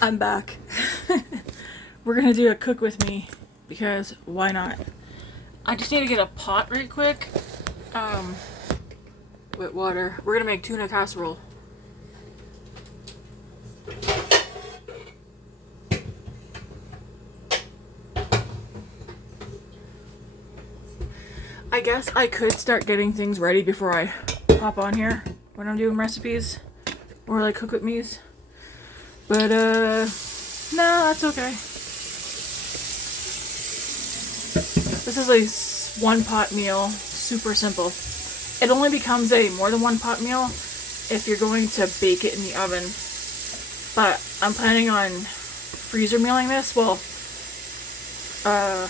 I'm back. We're gonna do a cook with me because why not? I just need to get a pot right quick. With water. We're gonna make tuna casserole. I guess I could start getting things ready before I hop on here when I'm doing recipes or like cook with me's. But no, that's okay. This is a one pot meal, super simple. It only becomes a more than one pot meal if you're going to bake it in the oven. But I'm planning on freezer mealing this. Well, I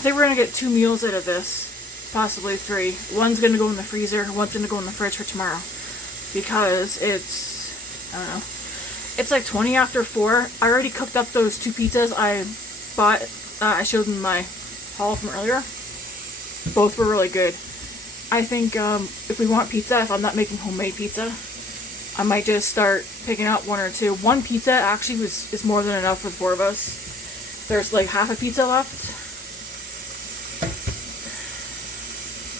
think we're gonna get 2 meals out of this, possibly 3. One's gonna go in the freezer, one's gonna go in the fridge for tomorrow. Because it's, I don't know, it's like 20 after 4. I already cooked up those 2 pizzas I bought. I showed them my haul from earlier. Both were really good. I think if we want pizza, if I'm not making homemade pizza, I might just start picking out 1 or 2. 1 pizza actually is more than enough for the 4 of us. There's like half a pizza left.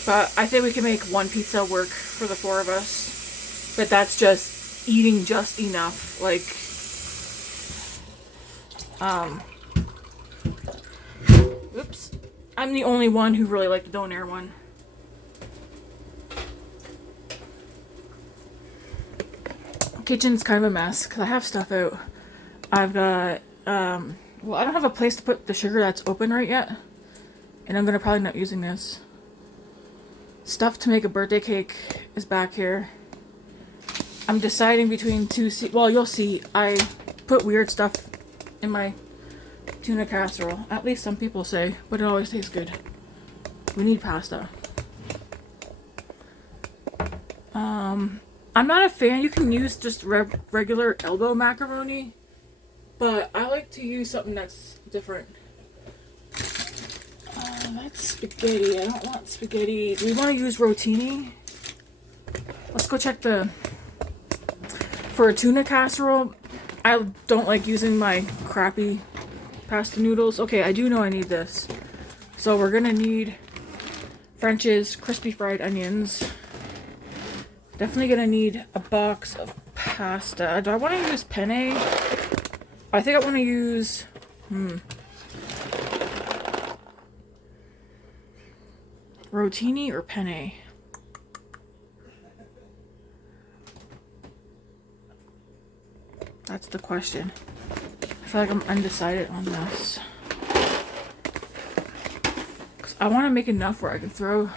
But I think we can make 1 pizza work for the 4 of us. But that's just eating just enough. Like, oops. I'm the only one who really liked the donair one. Kitchen's kind of a mess because I have stuff out. I've got, well, I don't have a place to put the sugar that's open right yet. And I'm going to probably not using this. Stuff to make a birthday cake is back here. I'm deciding between 2, well, you'll see. I put weird stuff in my tuna casserole. At least some people say, but it always tastes good. We need pasta. I'm not a fan. You can use just regular elbow macaroni, but I like to use something that's different. That's spaghetti. I don't want spaghetti. Do we want to use rotini? Let's go check for a tuna casserole. I don't like using my crappy pasta noodles. Okay, I do know I need this. So we're gonna need French's crispy fried onions. Definitely gonna need a box of pasta. Do I want to use penne? I think I want to use rotini or penne. That's the question. I feel like I'm undecided on this. Because I want to make enough where I can throw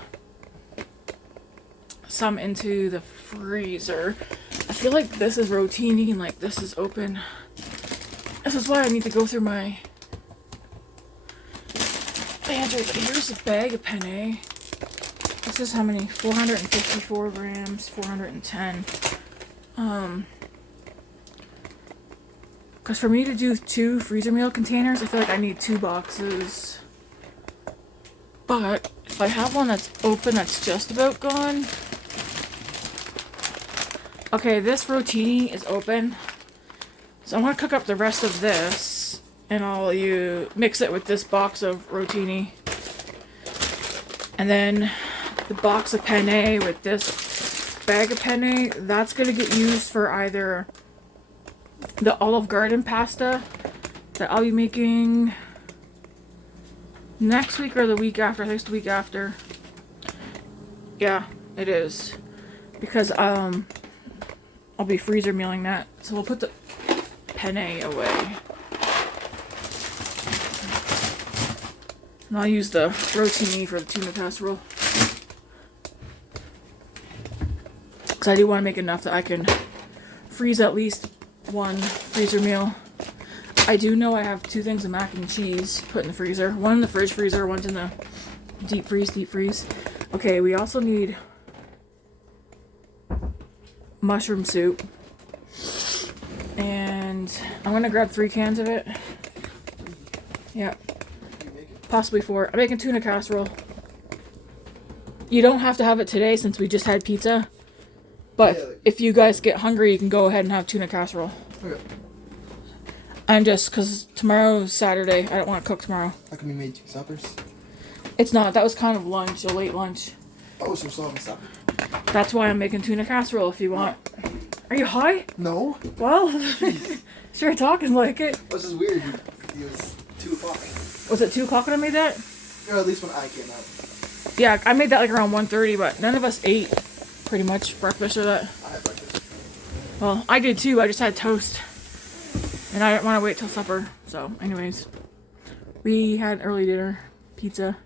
some into the freezer. I feel like this is rotini and like this is open. This is why I need to go through my pantry. But here's a bag of penne. This is how many? 454 grams, 410. Because for me to do 2 freezer meal containers, I feel like I need 2 boxes. But if I have one that's open that's just about gone. Okay, this rotini is open. So I'm going to cook up the rest of this. And I'll mix it with this box of rotini. And then the box of penne with this bag of penne, that's going to get used for either the Olive Garden pasta that I'll be making next week or the week after. I think it's the week after. Yeah, it is. Because I'll be freezer mealing that. So we'll put the penne away. And I'll use the rotini for the tuna casserole. Because I do want to make enough that I can freeze at least 1 freezer meal. I do know I have 2 things of mac and cheese put in the freezer. One in the fridge freezer, one's in the deep freeze. Okay, we also need mushroom soup. And I'm going to grab 3 cans of it. Yeah. Possibly 4. I'm making tuna casserole. You don't have to have it today since we just had pizza. But if you guys get hungry, you can go ahead and have tuna casserole. Okay. I'm just, because tomorrow's Saturday. I don't want to cook tomorrow. How come you made 2 suppers? It's not. That was kind of lunch, a late lunch. Oh, so we're still having supper. That's why I'm making tuna casserole if you want. Are you high? No. Well, sure talking like it. This is weird. It was 2 o'clock. Was it 2 o'clock when I made that? Or at least when I came out. Yeah, I made that like around 1:30, but none of us ate pretty much breakfast or that. I had breakfast. Well, I did too. I just had toast. And I didn't want to wait till supper. So, anyways. We had early dinner. Pizza.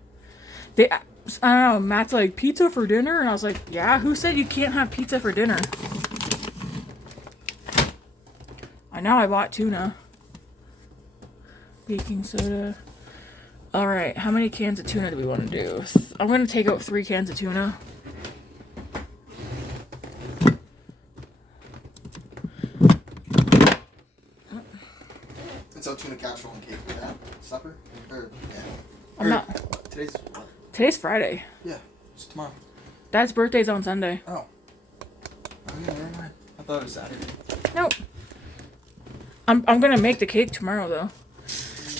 I don't know. Matt's like, pizza for dinner? And I was like, yeah, who said you can't have pizza for dinner? I know I bought tuna. Baking soda. Alright, how many cans of tuna do we want to do? I'm going to take out 3 cans of tuna. So tuna casserole and cake for that supper? Or, yeah. I'm not. Today's what? Today's Friday. Yeah, it's tomorrow. Dad's birthday's on Sunday. Oh. Oh yeah, never mind. I thought it was Saturday. Nope. I'm gonna make the cake tomorrow though.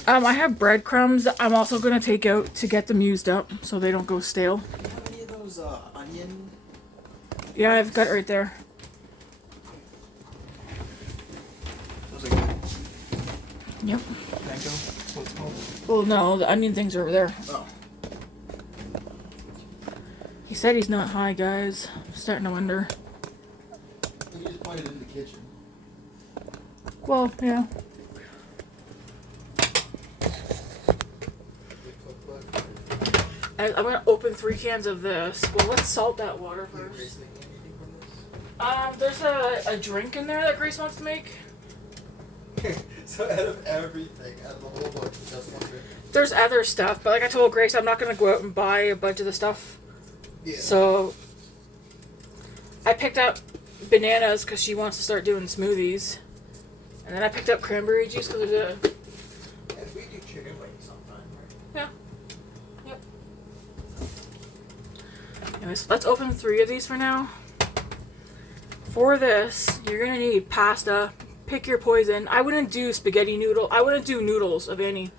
I have breadcrumbs that I'm also gonna take out to get them used up so they don't go stale. Do you have any of those onion? Yeah, I've got it right there. Those are good. Yep. Mango? What's it called? Well, no, the onion things are over there. Oh. He said he's not high, guys. I'm starting to wonder. You just pointed in the kitchen. Well, yeah. I'm gonna open 3 cans of this. Well, let's salt that water first. There's a drink in there that Grace wants to make. So out of everything, out of the whole book, just one drink. There's other stuff, but like I told Grace, I'm not gonna go out and buy a bunch of the stuff. Yeah. So I picked up bananas because she wants to start doing smoothies, and then I picked up cranberry juice because there's a. And we do chicken wings sometime, right? Yeah. Yep. Anyways, let's open 3 of these for now. For this, you're gonna need pasta. Pick your poison. I wouldn't do spaghetti noodle. I wouldn't do noodles of any.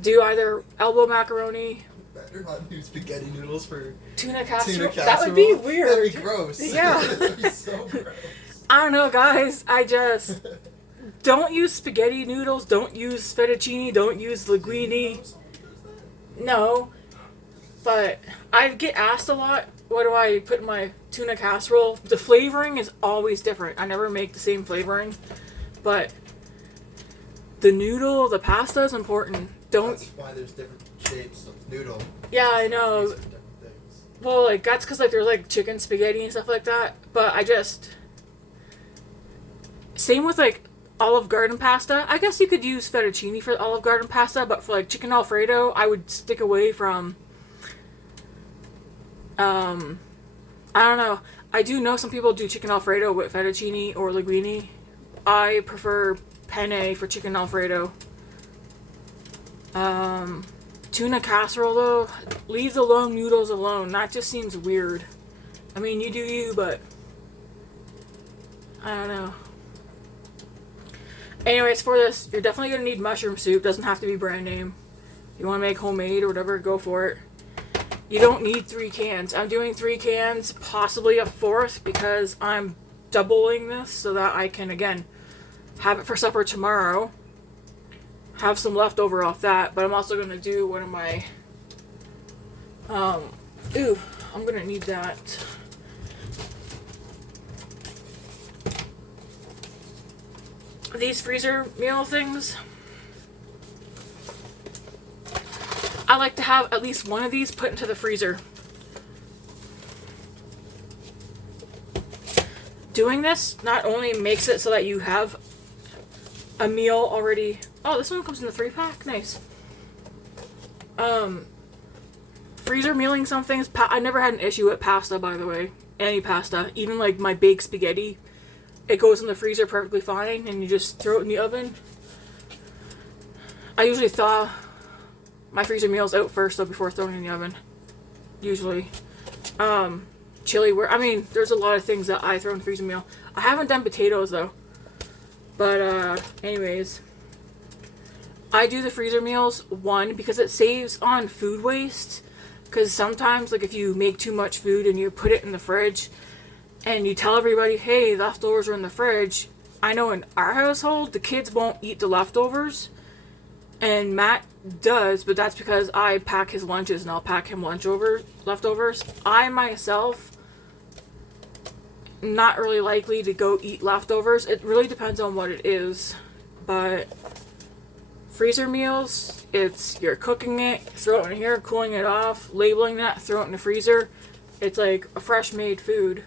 Do either elbow macaroni. Better not do spaghetti noodles for Tuna casserole. tuna casserole. That would be weird. That'd be gross. Yeah. That'd be so gross. I don't know, guys. I just don't use spaghetti noodles. Don't use fettuccine. Don't use linguine. No, but I get asked a lot. What do I put in my tuna casserole? The flavoring is always different. I never make the same flavoring, but the noodle, the pasta is important. Don't. That's why there's different shapes of noodle. Yeah, I know. These are different things. Well, like that's because like there's like chicken spaghetti and stuff like that. But I just same with like Olive Garden pasta. I guess you could use fettuccine for Olive Garden pasta, but for like chicken Alfredo, I would stick away from. I don't know. I do know some people do chicken Alfredo with fettuccine or linguine. I prefer penne for chicken Alfredo. Tuna casserole though, leave the long noodles alone. That just seems weird. I mean, you do you, but I don't know. Anyways, for this, you're definitely gonna need mushroom soup. Doesn't have to be brand name. If you want to make homemade or whatever, go for it. You don't need 3 cans. I'm doing 3 cans, possibly a 4th, because I'm doubling this so that I can, again, have it for supper tomorrow. Have some leftover off that, but I'm also going to do one of my, ooh, I'm going to need that. These freezer meal things. I like to have at least one of these put into the freezer. Doing this not only makes it so that you have a meal already. Oh, this one comes in the 3-pack. Nice. Freezer mealing some things. I never had an issue with pasta, by the way. Any pasta, even like my baked spaghetti, it goes in the freezer perfectly fine, and you just throw it in the oven. I usually thaw my freezer meals out first though before throwing it in the oven. Usually. Chili, I mean, there's a lot of things that I throw in the freezer meal. I haven't done potatoes though. But anyways. I do the freezer meals, one, because it saves on food waste. Because sometimes, like, if you make too much food and you put it in the fridge and you tell everybody, hey, leftovers are in the fridge, I know in our household, the kids won't eat the leftovers. And Matt does, but that's because I pack his lunches and I'll pack him leftovers. I myself, not really likely to go eat leftovers. It really depends on what it is. But freezer meals, you're cooking it, throw it in here, cooling it off, labeling that, throw it in the freezer. It's like a fresh made food.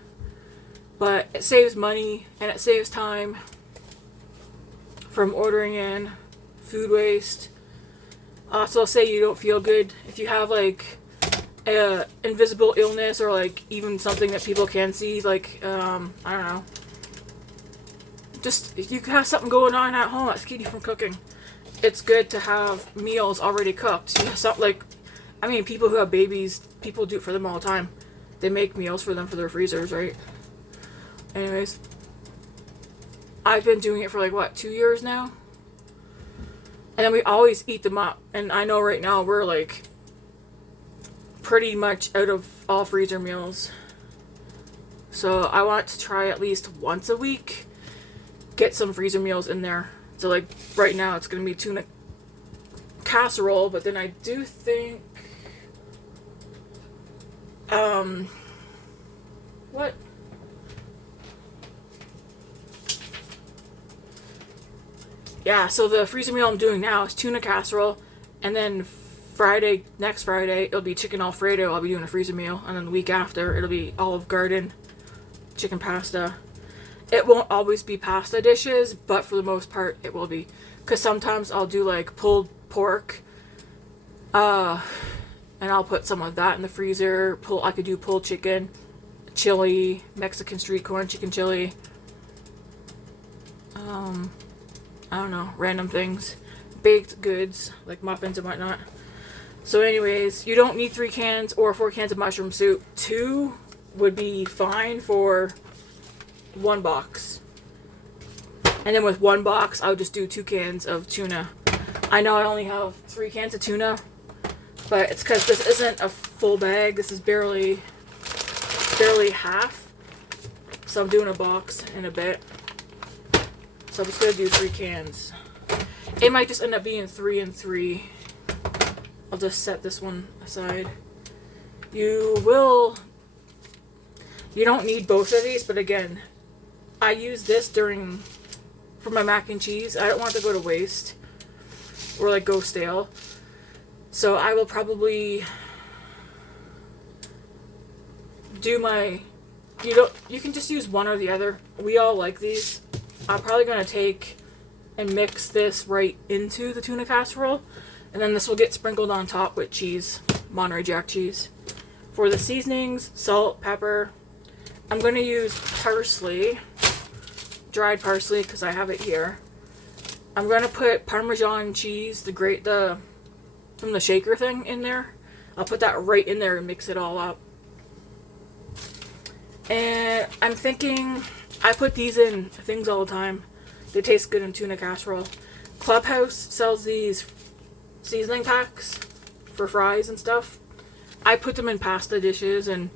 But it saves money and it saves time from ordering in food waste. Also, say you don't feel good, if you have like a invisible illness or like even something that people can see, like I don't know, just if you have something going on at home that's keeping you from cooking, it's good to have meals already cooked. You have something like, I mean, people who have babies, people do it for them all the time. They make meals for them for their freezers, right? Anyways, I've been doing it for like, what, 2 years now? And then we always eat them up. And I know right now we're like pretty much out of all freezer meals. So I want to try at least once a week, get some freezer meals in there. So like right now it's going to be tuna casserole, but then I do think, what? Yeah, so the freezer meal I'm doing now is tuna casserole, and then next Friday, it'll be chicken Alfredo. I'll be doing a freezer meal, and then the week after, it'll be Olive Garden chicken pasta. It won't always be pasta dishes, but for the most part, it will be. Because sometimes I'll do like pulled pork, and I'll put some of that in the freezer. I could do pulled chicken, chili, Mexican street corn chicken chili. I don't know, random things. Baked goods, like muffins and whatnot. So anyways, you don't need 3 cans or 4 cans of mushroom soup. 2 would be fine for 1 box. And then with 1 box, I'll just do 2 cans of tuna. I know I only have 3 cans of tuna, but it's because this isn't a full bag. This is barely half. So I'm doing a box in a bit. So I'm just going to do 3 cans. It might just end up being 3 and 3. I'll just set this one aside. You don't need both of these, but again, I use this for my mac and cheese. I don't want it to go to waste or like go stale. So I will probably do you can just use one or the other. We all like these. I'm probably going to take and mix this right into the tuna casserole. And then this will get sprinkled on top with cheese, Monterey Jack cheese. For the seasonings, salt, pepper. I'm going to use parsley, dried parsley, because I have it here. I'm going to put Parmesan cheese, from the shaker thing in there. I'll put that right in there and mix it all up. And I'm thinking, I put these in things all the time. They taste good in tuna casserole. Clubhouse sells these seasoning packs for fries and stuff. I put them in pasta dishes, and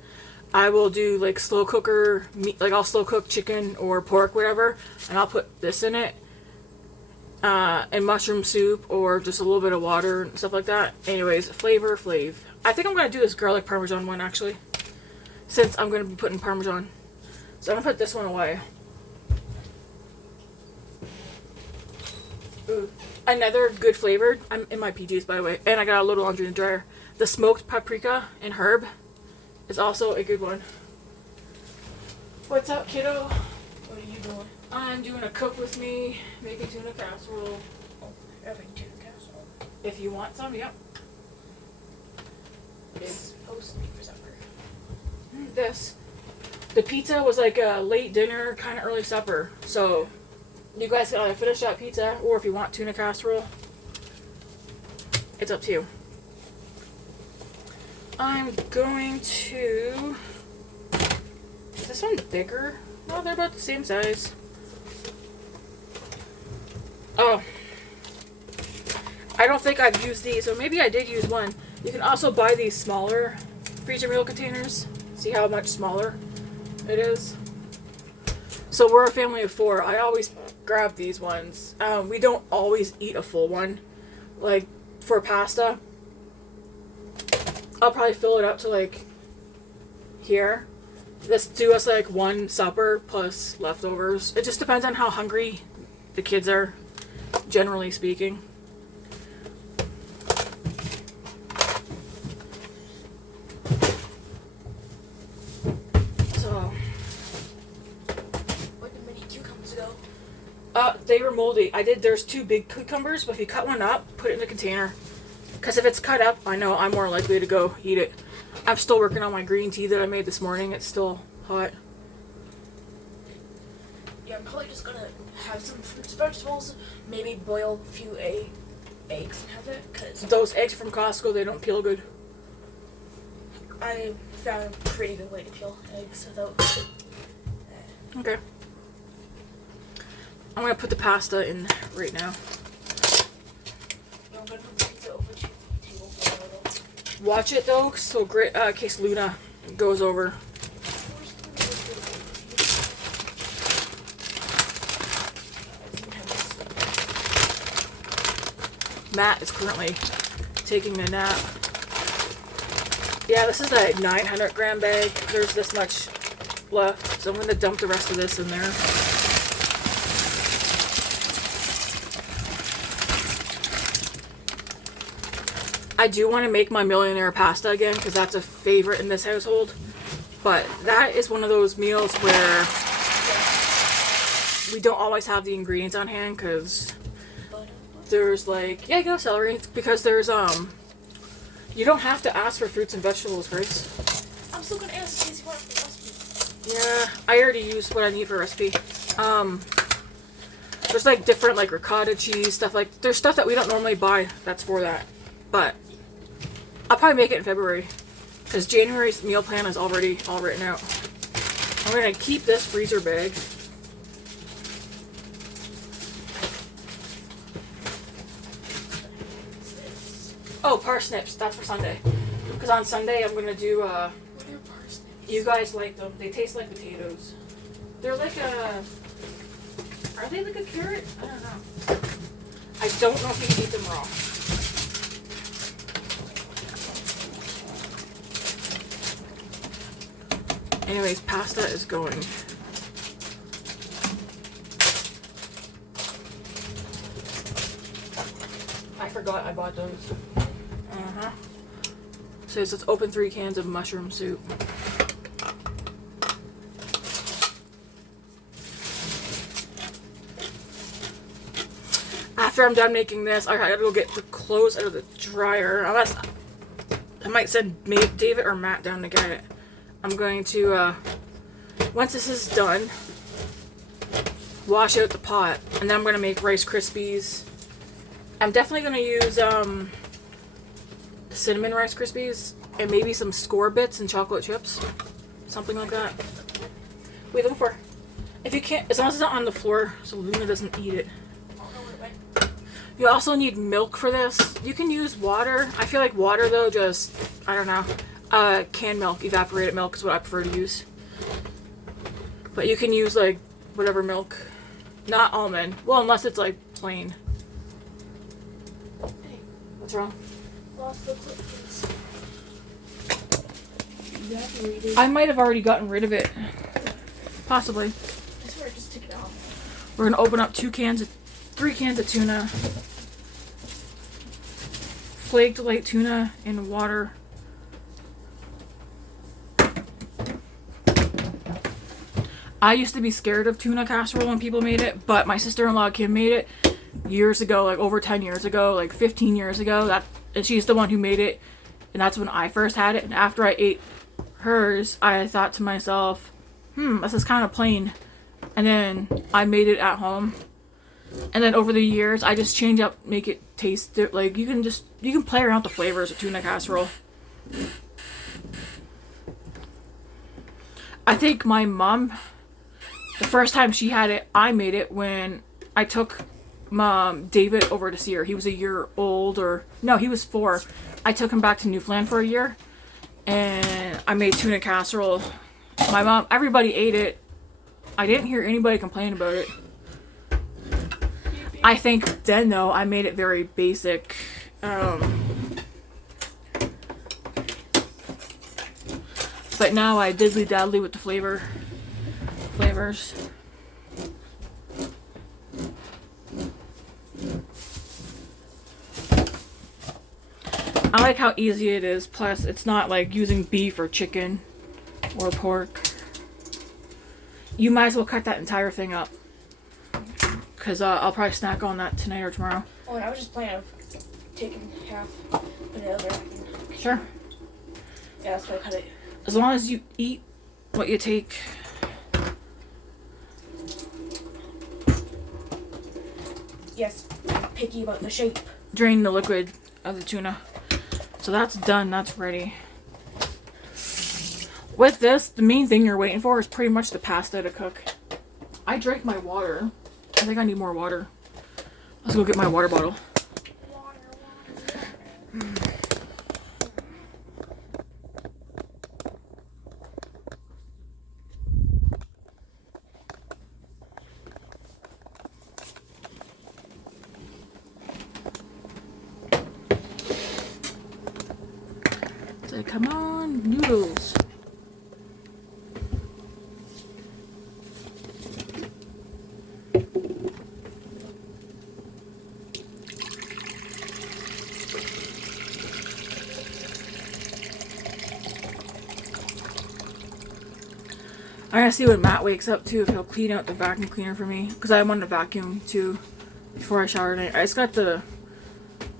I will do like slow cooker meat, like I'll slow cook chicken or pork, whatever, and I'll put this in it, and mushroom soup or just a little bit of water and stuff like that. Anyways, Flavor Flav. I think I'm gonna do this garlic parmesan one actually, since I'm gonna be putting parmesan. So I'm gonna put this one away. Ooh. Another good flavored, I'm in my PJs by the way, and I got a little laundry in the dryer. The smoked paprika and herb is also a good one. What's up, kiddo? What are you doing? I'm doing a cook with me, making tuna casserole. Oh, having tuna casserole. If you want some, yep. It's supposed to be for supper. The pizza was like a late dinner, kind of early supper. So you guys can either finish that pizza, or if you want tuna casserole, it's up to you. I'm going to... Is this one bigger? No, they're about the same size. Oh. I don't think I've used these, or maybe I did use one. You can also buy these smaller freezer meal containers. See how much smaller it is? So we're a family of 4. I always grab these ones. We don't always eat a full one. Like, for pasta, I'll probably fill it up to, like, here. Let's do us, like, one supper plus leftovers. It just depends on how hungry the kids are, generally speaking. So, Where'd the mini cucumbers go? they were moldy. There's 2 big cucumbers, but if you cut one up, put it in a container. Because if it's cut up, I know I'm more likely to go eat it. I'm still working on my green tea that I made this morning. It's still hot. Yeah, I'm probably just gonna have some fruits, vegetables, maybe boil a few eggs and have it, because Those eggs from Costco, they don't peel good. I found a pretty good way to peel eggs without. Okay. I'm gonna put the pasta in right now. I'm gonna put the pizza over to the table for a little. Watch it though, so great, in case Luna goes over. Matt is currently taking a nap. Yeah, this is a 900 gram bag. There's this much left, so I'm gonna dump the rest of this in there. I do want to make my millionaire pasta again because that's a favorite in this household. But that is one of those meals where we don't always have the ingredients on hand because there's like, yeah, you got celery. It's because there's you don't have to ask for fruits and vegetables, Grace. I'm still gonna ask Casey for the recipe. Yeah, I already used what I need for a recipe. There's like different like ricotta cheese stuff. Like there's stuff that we don't normally buy that's for that. But I'll probably make it in February because January's meal plan is already all written out. I'm gonna keep this freezer bag. Oh, parsnips. That's for Sunday. Because on Sunday I'm gonna do. What are your parsnips? You guys like them? They taste like potatoes. They're like a. Are they like a carrot? I don't know. I don't know if you can eat them raw. Anyways, pasta is going. I forgot I bought those. Uh-huh. Says let's open 3 cans of mushroom soup. After I'm done making this, I gotta go get the clothes out of the dryer. Unless I might send David or Matt down to get it. I'm going to, once this is done, wash out the pot, and then I'm going to make Rice Krispies. I'm definitely going to use cinnamon Rice Krispies, and maybe some Score Bits and chocolate chips. Something like that. What are you looking for? If you can't, as long as it's not on the floor, so Luna doesn't eat it. You also need milk for this. You can use water. I feel like water, though, just, I don't know. Canned milk, evaporated milk is what I prefer to use. But you can use like whatever milk. Not almond. Well, unless it's like plain. Hey, What's wrong? lost the clip. I might have already gotten rid of it. Possibly. I swear I just took it off. We're gonna open up 3 cans of tuna. Flaked light tuna in water. I used to be scared of tuna casserole when people made it, but my sister-in-law Kim made it years ago, like over 10 years ago, like 15 years ago. And she's the one who made it, and that's when I first had it. And after I ate hers, I thought to myself, this is kind of plain. And then I made it at home. And then over the years, I just change up, make it taste like you can play around with the flavors of tuna casserole. I think my mom, the first time she had it, I made it when I took David over to see her. He was a year old, or no, he was 4. I took him back to Newfoundland for a year, and I made tuna casserole. My mom, everybody ate it. I didn't hear anybody complain about it. I think then though I made it very basic. But now I diddly daddly with the flavors. I like how easy it is. Plus, it's not like using beef or chicken or pork. You might as well cut that entire thing up. Because I'll probably snack on that tonight or tomorrow. Oh, and I was just planning on taking half in the other. Sure. Yeah, that's why I cut it. As long as you eat what you take. Yes, I'm picky about the shape. Drain the liquid of the tuna. So that's done. That's ready. With this, the main thing you're waiting for is pretty much the pasta to cook. I drank my water. I think I need more water. Let's go get my water bottle. Say, come on, noodles. I gotta see when Matt wakes up too, if he'll clean out the vacuum cleaner for me. Because I wanted to vacuum too before I shower tonight. I just got the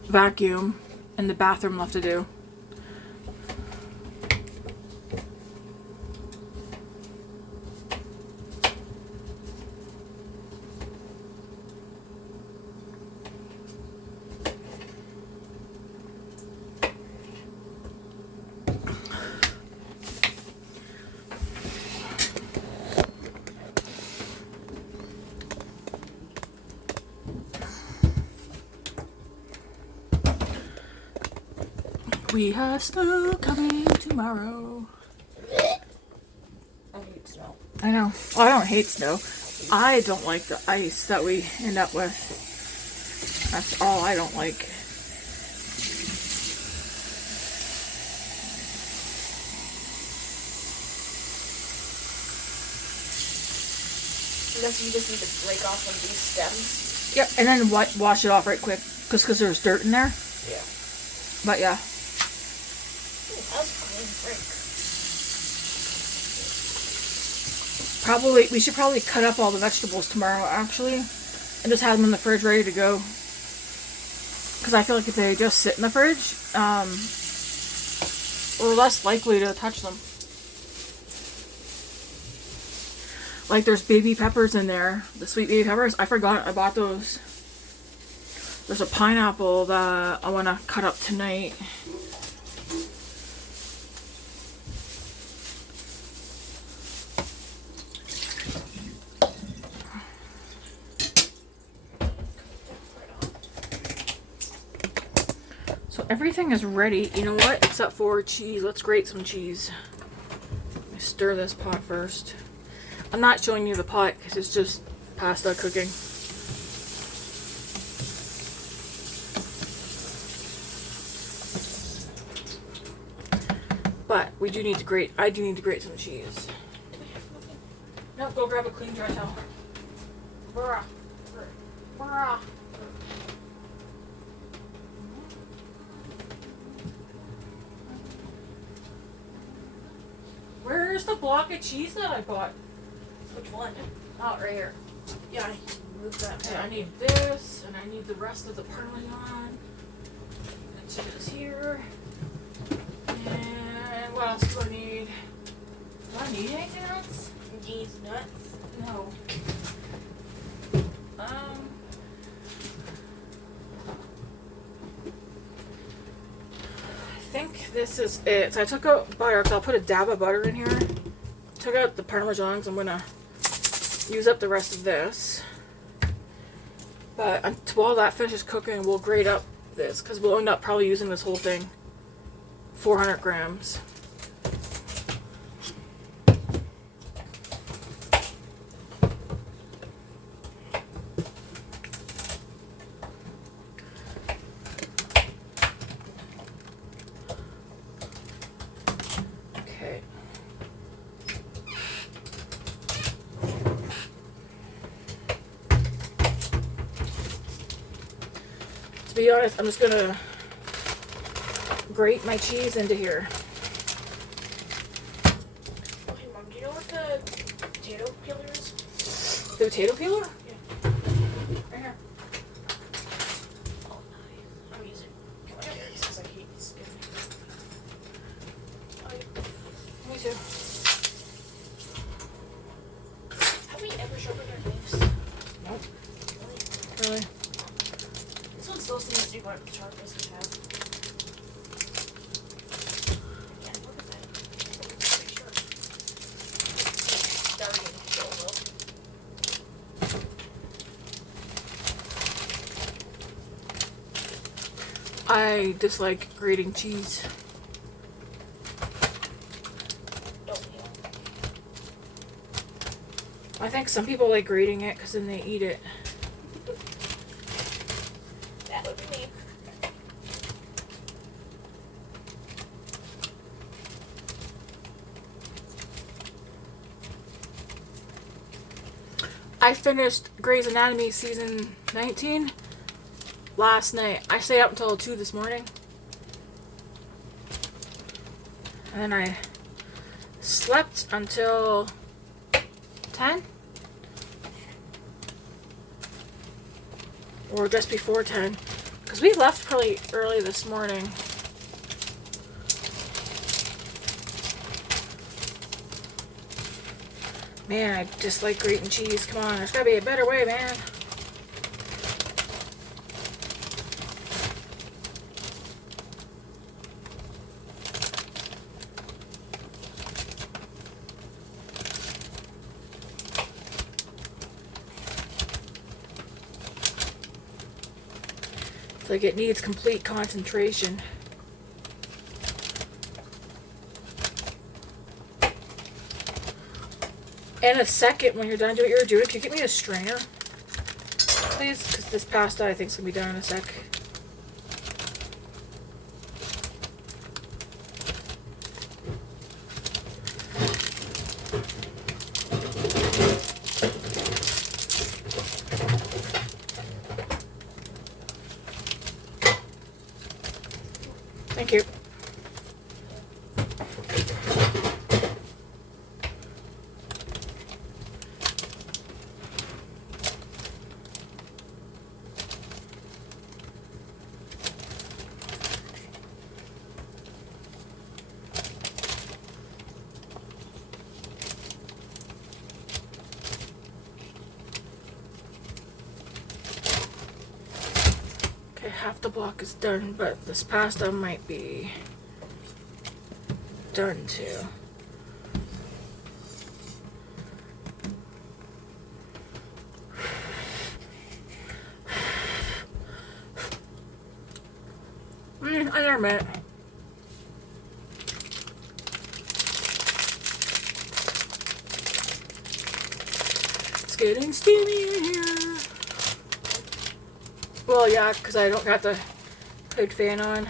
vacuum and the bathroom left to do. We have snow coming tomorrow. I hate snow. I know. Well, I don't hate snow. I don't like the ice that we end up with. That's all I don't like. I guess you just need to break off one of these stems. Yep, and then wash it off right quick. Just because there's dirt in there. Yeah. But yeah. That's clean break. We should probably cut up all the vegetables tomorrow, actually. And just have them in the fridge ready to go. Because I feel like if they just sit in the fridge, we're less likely to touch them. Like there's baby peppers in there. The sweet baby peppers. I forgot I bought those. There's a pineapple that I want to cut up tonight. So everything is ready. You know what? Except for cheese. Let's grate some cheese. Let me stir this pot first. I'm not showing you the pot because it's just pasta cooking. But we do need to grate. I do need to grate some cheese. No, go grab a clean dry towel. Bruh. Bruh. Where's the block of cheese that I bought? Which one? Oh, right here. Yeah, I moved that. Okay, I need this, and I need the rest of the Parmesan. And cheese here. And what else do I need? Do I need anything else? These nuts. No. I think this is it. So I took out butter, because I'll put a dab of butter in here. Took out the Parmesan, so I'm gonna use up the rest of this. But while that finishes cooking, we'll grate up this because we'll end up probably using this whole thing. 400 grams. Okay. To be honest, I'm just gonna grate my cheese into here. Okay, Mom, do you know what the potato peeler is? The potato peeler? Yeah. Right here. Oh, nice. I'm using whatever it is because I hate this skin. Me too. Have we ever sharpened our knives? Nope. Really? Really? This one still seems to be about the sharpest we have. Yeah, look at that. It's pretty sharp. It's starting to show a little. I dislike grating cheese. Don't you? I think some people like grating it because then they eat it. That would be me. I finished Grey's Anatomy season 19 last night. I stayed up until 2 this morning. And then I slept until 10? Or just before 10. Because we left pretty early this morning. Man, I just like grating cheese. Come on, there's gotta be a better way, man. It's like it needs complete concentration. In a second, when you're done doing what you're doing, can you get me a strainer, please? Because this pasta, I think, is going to be done in a sec. Thank you. Okay, half the block is done, but this pasta might be done too. I never met. It's getting steamy in here. Well, yeah, because I don't got the hood fan on.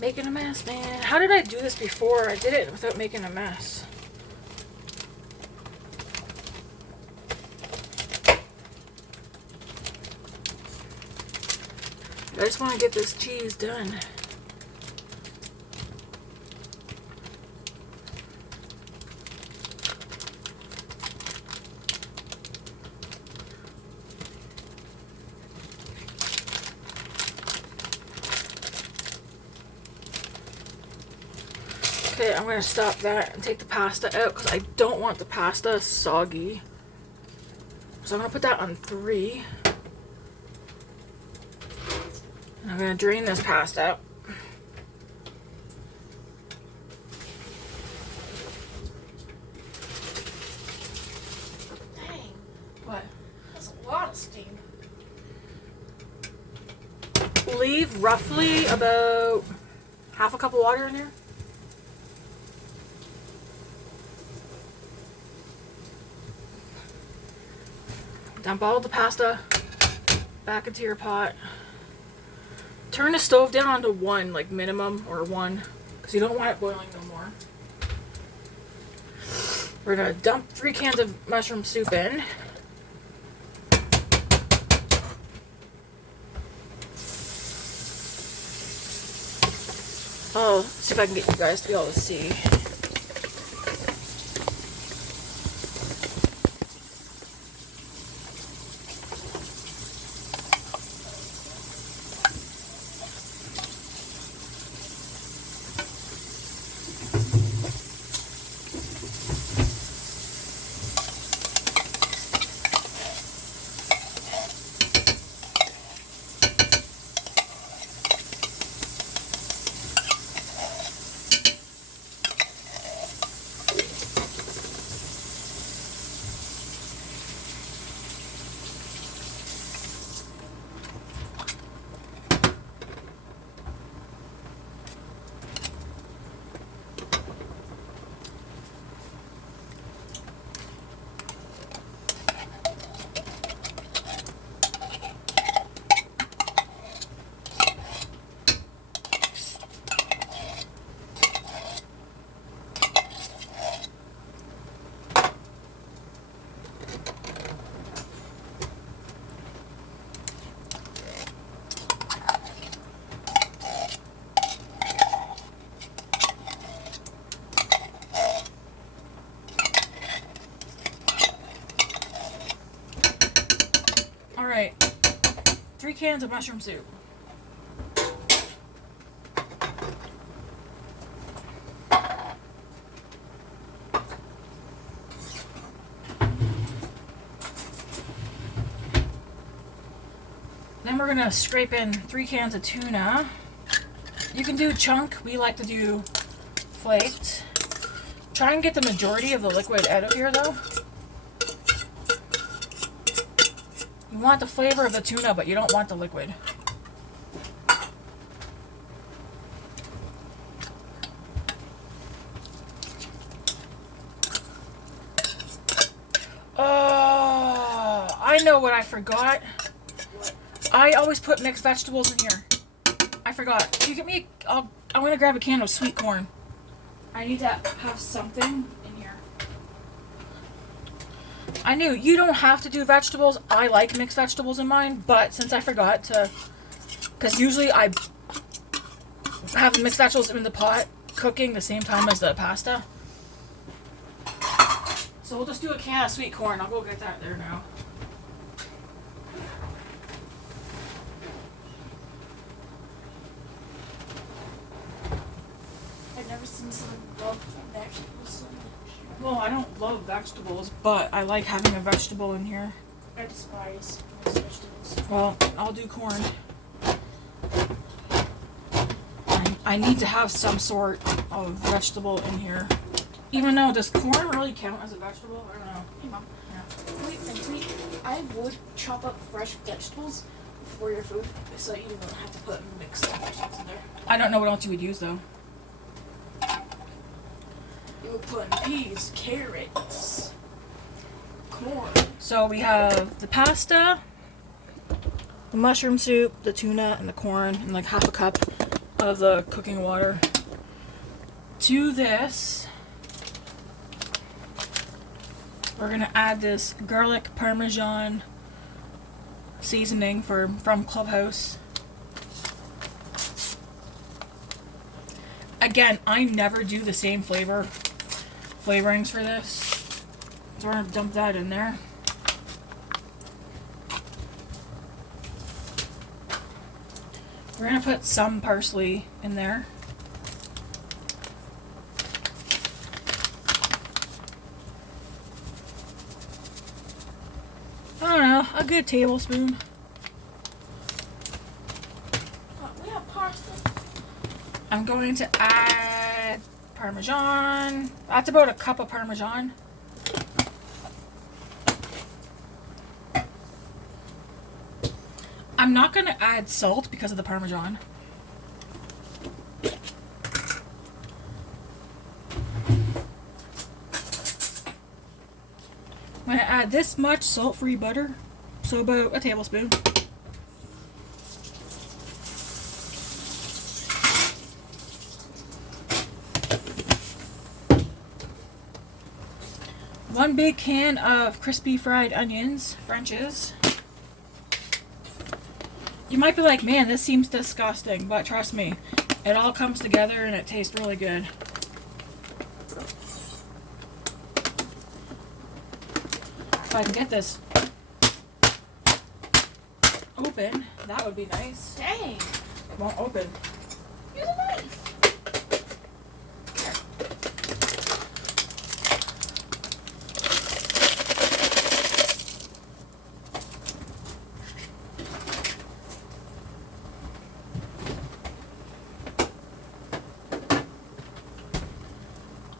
Making a mess, man. How did I do this before? I did it without making a mess. I just want to get this cheese done. Okay, I'm gonna stop that and take the pasta out because I don't want the pasta soggy. So I'm gonna put that on 3. And I'm gonna drain this pasta out. Dang, What? that's a lot of steam. Leave roughly about half a cup of water in here. Dump all the pasta back into your pot. Turn the stove down to 1, like minimum, or 1, because you don't want it boiling no more. We're gonna dump 3 cans of mushroom soup in. Oh, see if I can get you guys to be able to see. Alright, 3 cans of mushroom soup. Then we're gonna scrape in 3 cans of tuna. You can do chunk, we like to do flaked. Try and get the majority of the liquid out of here though. You want the flavor of the tuna, but you don't want the liquid. Oh, I know what I forgot. I always put mixed vegetables in here. I forgot. Can you get me? I'm gonna grab a can of sweet corn. I need to have something in here. I knew you don't have to do vegetables. I like mixed vegetables in mine, but since I forgot to, because usually I have the mixed vegetables in the pot cooking the same time as the pasta. So we'll just do a can of sweet corn. I'll go get that there now. I've never seen someone love vegetables so much. Well, I don't love vegetables, but I like having a vegetable in here. I despise most vegetables. Well, I'll do corn. I need to have some sort of vegetable in here. Even though, does corn really count as a vegetable? I don't know. Hey, Mom. Yeah. Wait, mentally, I would chop up fresh vegetables for your food so you don't have to put mixed vegetables in there. I don't know what else you would use though. You would put in peas, carrots, corn. So we have the pasta, the mushroom soup, the tuna, and the corn, and like half a cup of the cooking water. To this, we're gonna add this garlic parmesan seasoning from Clubhouse. Again, I never do the same flavorings for this. So we're gonna dump that in there. We're gonna put some parsley in there. good tablespoon. Oh, we have parsley. I'm going to add Parmesan. That's about a cup of Parmesan. I'm not going to add salt because of the Parmesan. I'm going to add this much salt-free butter, so about a tablespoon. One big can of crispy fried onions, French's. You might be like, man, this seems disgusting, but trust me, it all comes together and it tastes really good. If I can get this open, that would be nice. Dang. It won't open. Use a knife.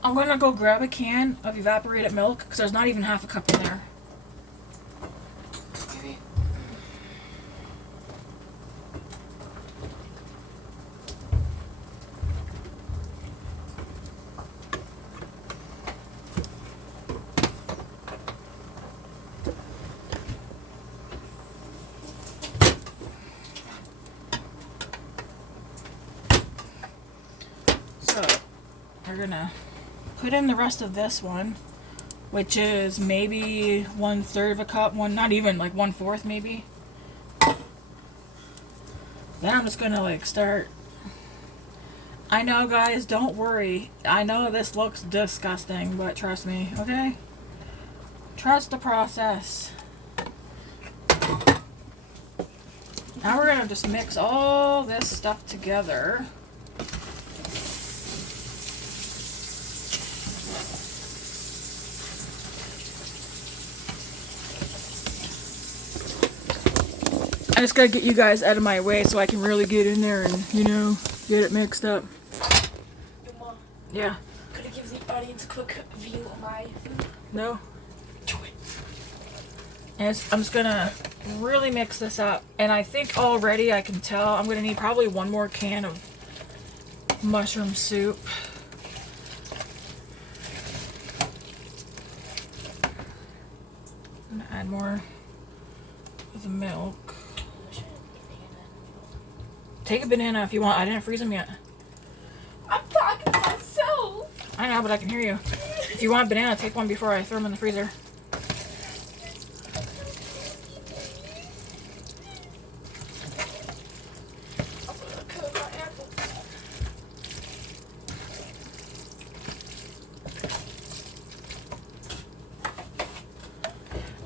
I'm gonna go grab a can of evaporated milk because there's not even half a cup in there. So we're gonna put in the rest of this one, which is maybe 1/3 of a cup, not even, like 1/4 maybe. Then I'm just gonna like start. I know, guys, don't worry. I know this looks disgusting, but trust me, okay? Trust the process. Now we're gonna just mix all this stuff together. I just gotta get you guys out of my way so I can really get in there and, you know, get it mixed up. Yo, Mom, Yeah. could I give the audience a quick view of my food? No? Do it. And I'm just gonna really mix this up. And I think already I can tell I'm gonna need probably one more can of mushroom soup. I'm gonna add more of the milk. Take a banana if you want. I didn't freeze them yet. I'm talking to myself. I know, but I can hear you. If you want a banana, take one before I throw them in the freezer. I'm gonna cut my apples.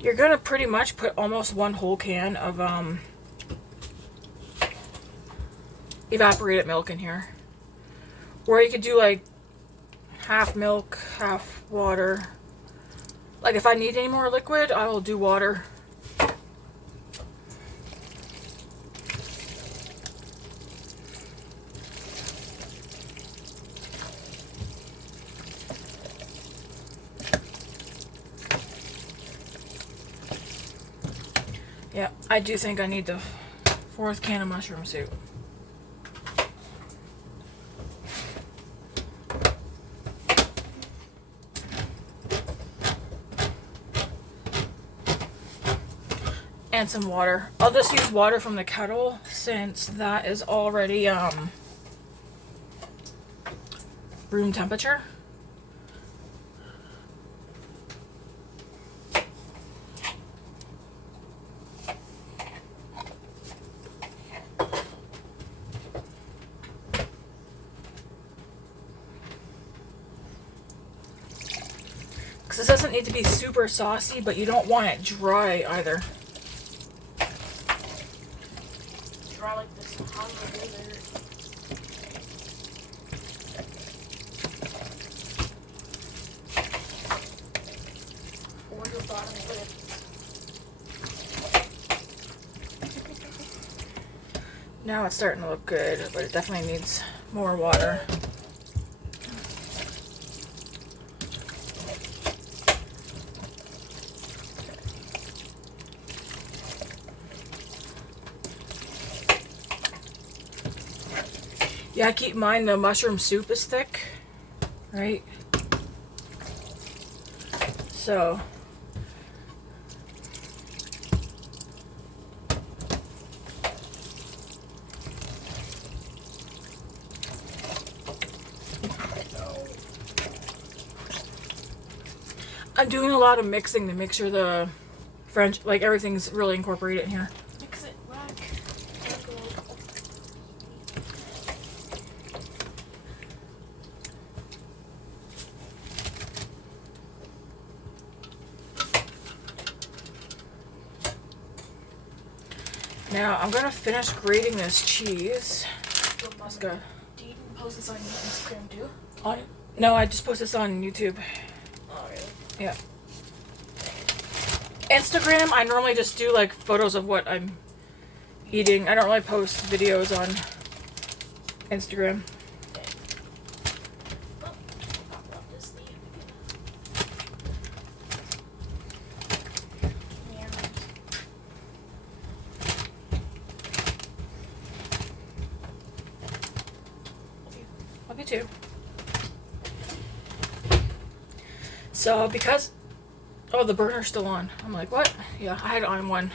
You're gonna pretty much put almost one whole can of evaporated milk in here. Or you could do like half milk, half water. Like if I need any more liquid, I will do water. Yeah, I do think I need the 4th can of mushroom soup. And some water. I'll just use water from the kettle since that is already room temperature. Because this doesn't need to be super saucy, but you don't want it dry either. Draw like this hungry lizard. Or your bottom lip. Now it's starting to look good, but it definitely needs more water. Yeah, keep in mind the mushroom soup is thick, right? So I'm doing a lot of mixing to make sure the French, like everything's really incorporated in here. Mix it, whack. Now I'm gonna finish grating this cheese. Let's go. Do you post this on Instagram too? No, I just post this on YouTube. Oh, really? Yeah. Instagram, I normally just do like photos of what I'm eating. I don't really post videos on Instagram. Okay. Oh, I'll love this thing. Yeah. Love you too. So because, oh, the burner's still on. I'm like, what? Yeah, I had it on one.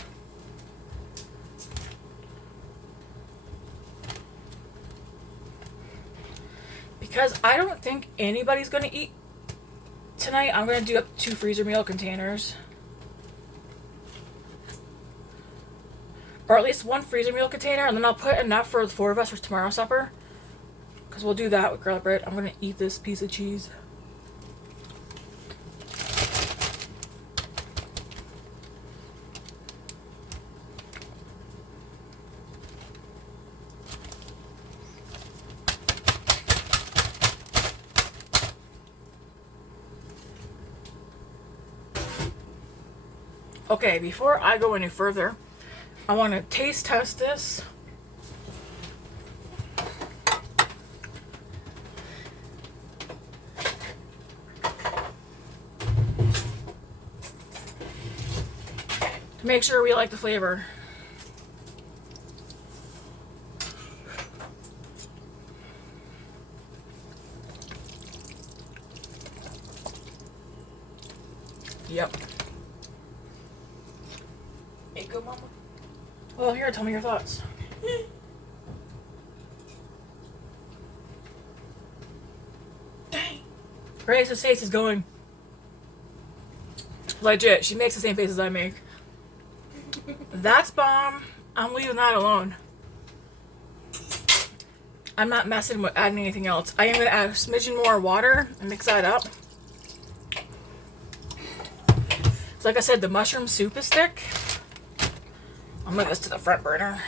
Because I don't think anybody's gonna eat tonight, I'm gonna do up 2 freezer meal containers. Or at least 1 freezer meal container, and then I'll put enough for the 4 of us for tomorrow's supper. Because we'll do that with garlic bread. I'm gonna eat this piece of cheese. Okay, before I go any further, I want to taste test this. To make sure we like the flavor. Yep. Hey, go, Mama. Well, here, tell me your thoughts. Dang. Grace's face is going. Legit, she makes the same face as I make. That's bomb. I'm leaving that alone. I'm not messing with adding anything else. I am going to add a smidgen more water and mix that up. So like I said, the mushroom soup is thick. I'll move this to the front burner.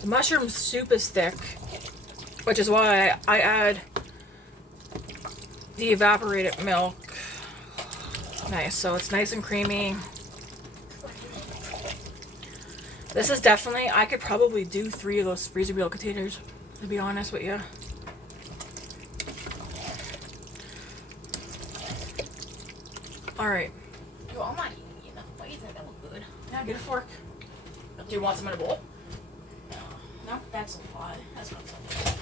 The mushroom soup is thick, which is why I add the evaporated milk. Nice, so it's nice and creamy. This is definitely, I could probably do 3 of those freezer meal containers, to be honest with you. Alright. Yo, I'm not eating enough. Why is that? That look good. Now get a fork. Do you want some in a bowl? No, that's a lot. That's not fun.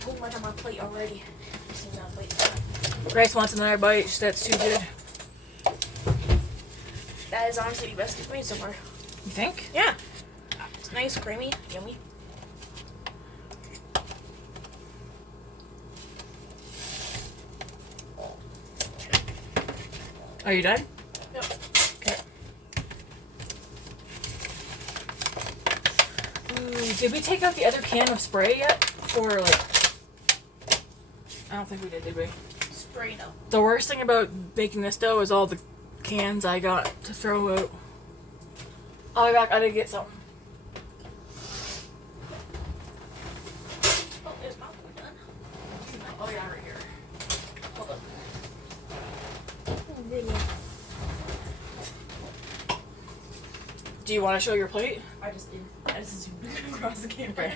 Too much on my plate already. Just need another plate. Grace wants another bite. She said it's too good. That is honestly the best it's made so far. You think? Yeah. It's nice, creamy, yummy. Are you done? Yep. Okay. Ooh, did we take out the other can of spray yet? For like, I don't think we did we? Spray no. The worst thing about making this dough is all the cans I got to throw out. I'll be back. I did get something. Oh, there's my one done. Oh yeah, right here. Hold up. Oh, really? Do you want to show your plate? I just did. I just across the camera.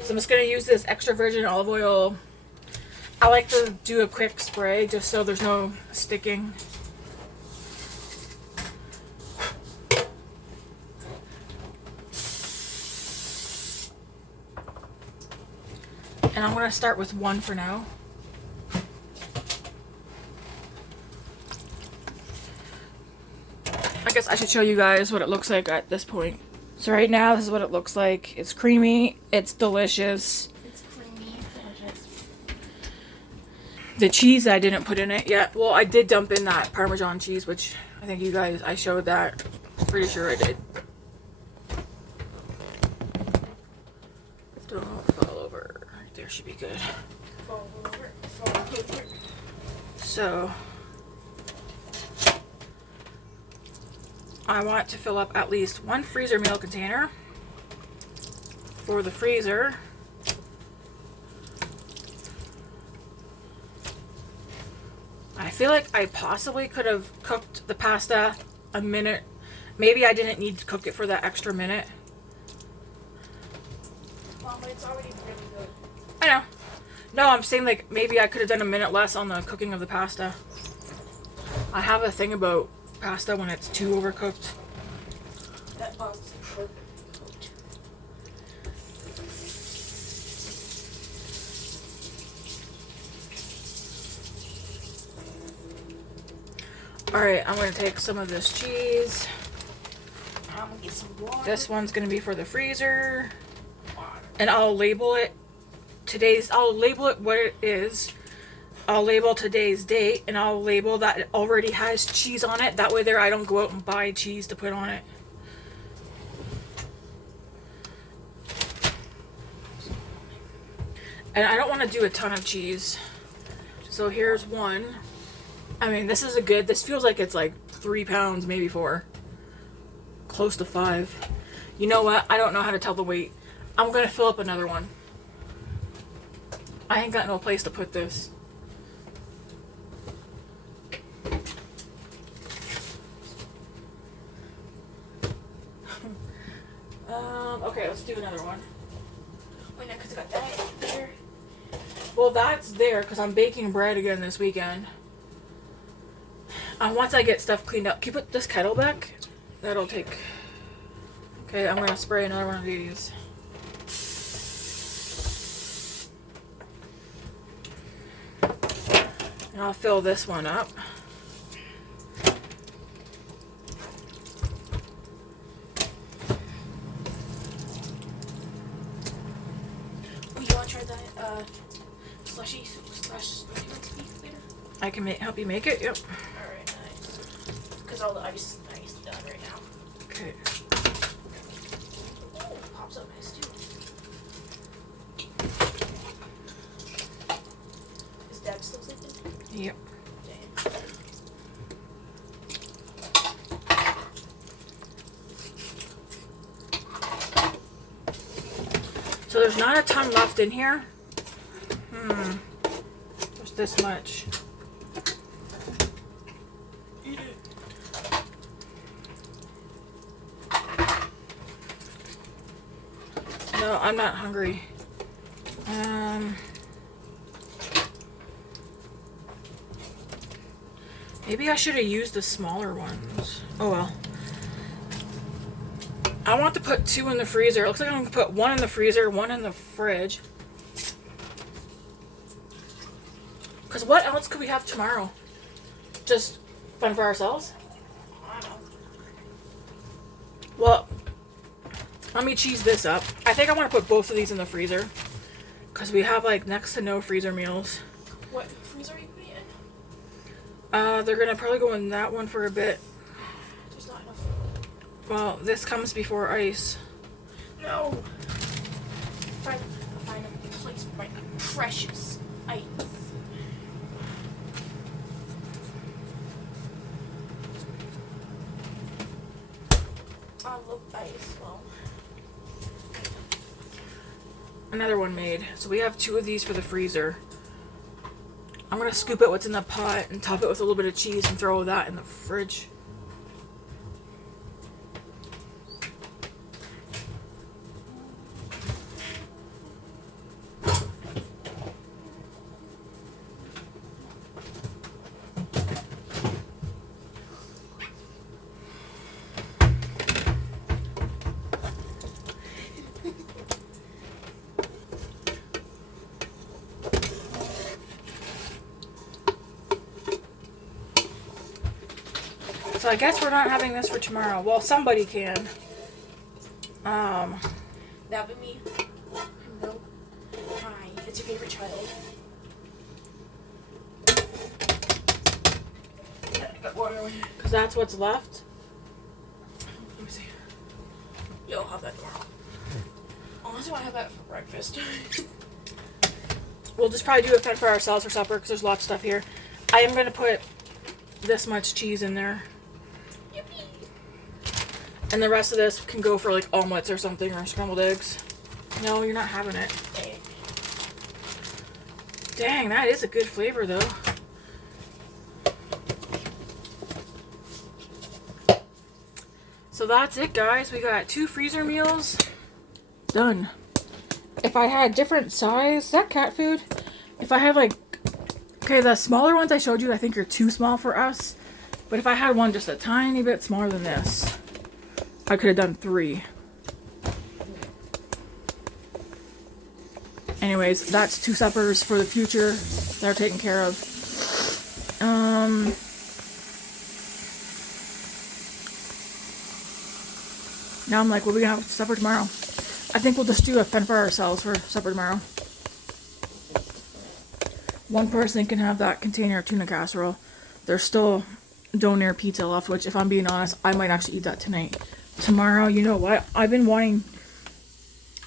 So I'm just gonna use this extra virgin olive oil. I like to do a quick spray just so there's no sticking. And I'm gonna start with one for now. I guess I should show you guys what it looks like at this point. So right now, this is what it looks like. It's creamy. It's delicious. It's creamy, delicious. The cheese I didn't put in it yet. Well, I did dump in that Parmesan cheese, which I think you guys, I showed that. Pretty sure I did. Don't fall over. Right there should be good. Fall over, fall over. So I want to fill up at least one freezer meal container for the freezer. I feel like I possibly could have cooked the pasta a minute. Maybe I didn't need to cook it for that extra minute. Well, but it's already really good. I know. No, I'm saying like maybe I could have done a minute less on the cooking of the pasta. I have a thing about pasta when it's too overcooked. That pasta's perfect cooked. Alright, I'm going to take some of this cheese. I'm gonna get some water. This one's going to be for the freezer. And I'll label it what it is. I'll label today's date, and I'll label that it already has cheese on it. That way there I don't go out and buy cheese to put on it. And I don't want to do a ton of cheese. So here's one. I mean, this feels like it's like 3 pounds, maybe 4. Close to 5. You know what? I don't know how to tell the weight. I'm going to fill up another one. I ain't got no place to put this. Okay, let's do another one. Wait, no, because I got that there. Well, that's there because I'm baking bread again this weekend. Once I get stuff cleaned up, can you put this kettle back? That'll take... Okay, I'm going to spray another one of these. And I'll fill this one up. Oh, you want to try that slushy recipe later? I can help you make it? Yep. Alright, nice. Because all the ice is done right now. Okay. Oh, it pops up nice too. Is Dad still sleeping? Yep. Dang. So there's not a ton left in here. There's this much. Eat it. No, I'm not hungry. Maybe I should have used the smaller ones. Oh well. I want to put 2 in the freezer. It looks like I'm going to put 1 in the freezer, 1 in the fridge. Because what else could we have tomorrow? Just fun for ourselves? I don't know. Well, let me cheese this up. I think I want to put both of these in the freezer. Because we have like next to no freezer meals. What freezer are you putting in? They're going to probably go in that one for a bit. There's not enough. Well, this comes before ice. No! Find a place for my precious ice. I love ice. Well, Another one made. So we have 2 of these for the freezer. I'm going to scoop it what's in the pot and top it with a little bit of cheese and throw that in the fridge. So I guess we're not having this for tomorrow. Well, somebody can. That would be me. Nope. Hi, it's your favorite child. Because that's what's left. Let me see. You'll have that tomorrow. Unless you want to have that for breakfast. We'll just probably do a fed for ourselves for supper because there's lots of stuff here. I am going to put this much cheese in there. Yippee! And the rest of this can go for like omelets or something or scrambled eggs. No, you're not having it. Dang. Dang, that is a good flavor though. So that's it, guys. We got 2 freezer meals done. If I had different size, is that cat food? If I have like, okay, the smaller ones I showed you, I think are too small for us. But if I had one just a tiny bit smaller than this, I could have done 3. Anyways, that's 2 suppers for the future that are taken care of. Now I'm like, what are we gonna have for supper tomorrow? I think we'll just do a fend for ourselves for supper tomorrow. One person can have that container of tuna casserole. There's still donair pizza left, which if I'm being honest, I might actually eat that tonight. Tomorrow, you know what? I've been wanting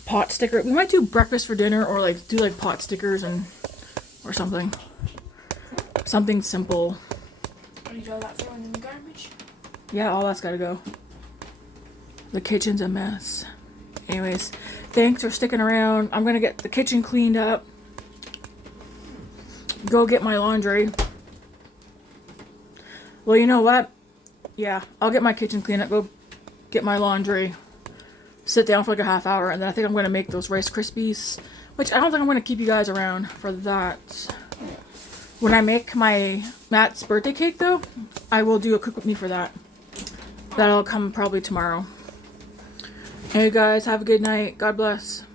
pot sticker. We might do breakfast for dinner or like do like pot stickers and or something. Something simple. Are you all that throwing in the garbage? Yeah, all that's gotta go. The kitchen's a mess. Anyways, thanks for sticking around. I'm gonna get the kitchen cleaned up. Go get my laundry. Well, you know what? Yeah, I'll get my kitchen cleaned up. Go get my laundry. Sit down for like a half hour, and then I think I'm gonna make those Rice Krispies, which I don't think I'm gonna keep you guys around for that. When I make my Matt's birthday cake, though, I will do a cook with me for that. That'll come probably tomorrow. Hey guys, have a good night. God bless.